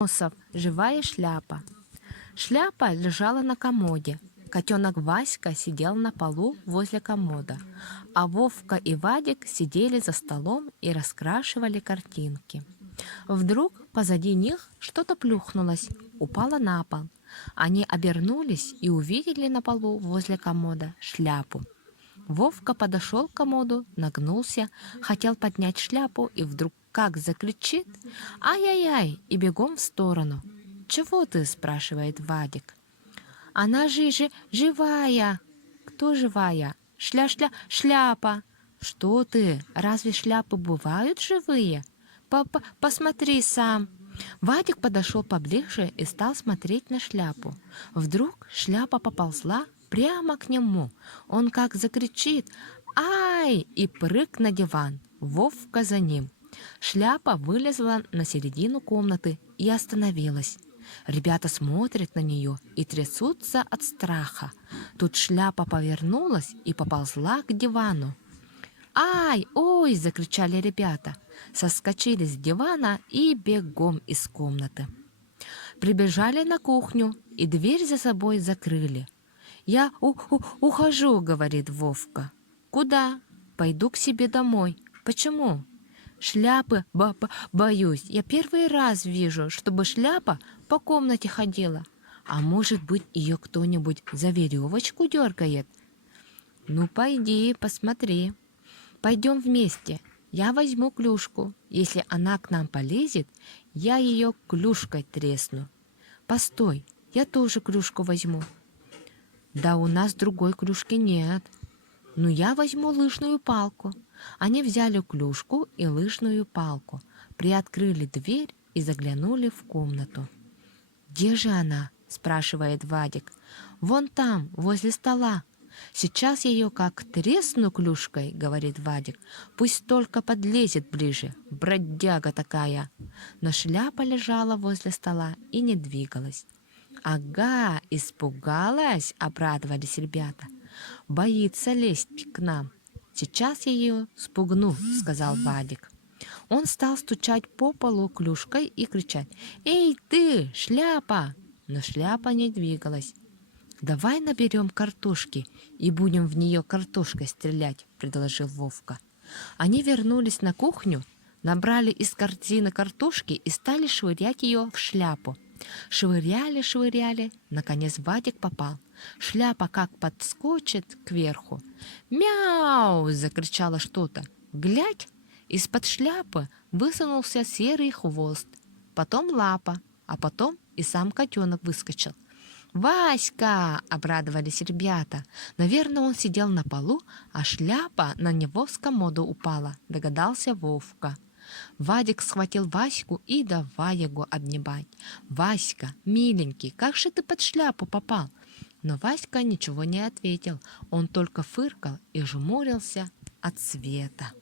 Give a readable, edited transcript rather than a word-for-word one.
Носов. Живая шляпа. Шляпа лежала на комоде. Котенок Васька сидел на полу возле комода, а Вовка и Вадик сидели за столом и раскрашивали картинки. Вдруг позади них что-то плюхнулось, упало на пол. Они обернулись и увидели на полу возле комода шляпу. Вовка подошел к комоду, нагнулся, хотел поднять шляпу и вдруг как закричит «Ай-яй-яй!» и бегом в сторону. «Чего ты?» – спрашивает Вадик. «Она же живая!» «Кто живая?» Шляпа!» «Что ты? Разве шляпы бывают живые?» Посмотри сам!» Вадик подошел поближе и стал смотреть на шляпу. Вдруг шляпа поползла прямо к нему. Он как закричит «Ай!» и прыг на диван. Вовка за ним. Шляпа вылезла на середину комнаты и остановилась. Ребята смотрят на нее и трясутся от страха. Тут шляпа повернулась и поползла к дивану. «Ай! Ой!» – закричали ребята. Соскочили с дивана и бегом из комнаты. Прибежали на кухню и дверь за собой закрыли. «Я ухожу», – говорит Вовка. «Куда?» «Пойду к себе домой». «Почему?» «Шляпы боюсь. Я первый раз вижу, чтобы шляпа по комнате ходила. А может быть, ее кто-нибудь за веревочку дергает?» «Ну, пойди, посмотри». «Пойдем вместе. Я возьму клюшку. Если она к нам полезет, я ее клюшкой тресну». «Постой, я тоже клюшку возьму». «Да у нас другой клюшки нет». «Ну, я возьму лыжную палку». Они взяли клюшку и лыжную палку, приоткрыли дверь и заглянули в комнату. «Где же она?» – спрашивает Вадик. «Вон там, возле стола». «Сейчас я ее как тресну клюшкой», — говорит Вадик. «Пусть только подлезет ближе, бродяга такая». Но шляпа лежала возле стола и не двигалась. «Ага, испугалась», — обрадовались ребята. «Боится лезть к нам». «Сейчас я ее спугну», — сказал Вадик. Он стал стучать по полу клюшкой и кричать: «Эй ты, шляпа!» Но шляпа не двигалась. «Давай наберем картошки и будем в нее картошкой стрелять», — предложил Вовка. Они вернулись на кухню, набрали из корзины картошки и стали швырять ее в шляпу. Швыряли, наконец Вадик попал. Шляпа как подскочит кверху. «Мяу!» — закричало что-то. «Глядь!» Из-под шляпы высунулся серый хвост, потом лапа, а потом и сам котенок выскочил. «Васька!» — обрадовались ребята. «Наверное, он сидел на полу, а шляпа на него с комода упала», — догадался Вовка. Вадик схватил Ваську и давай его обнимать. «Васька, миленький, как же ты под шляпу попал?» Но Васька ничего не ответил, он только фыркал и жмурился от света.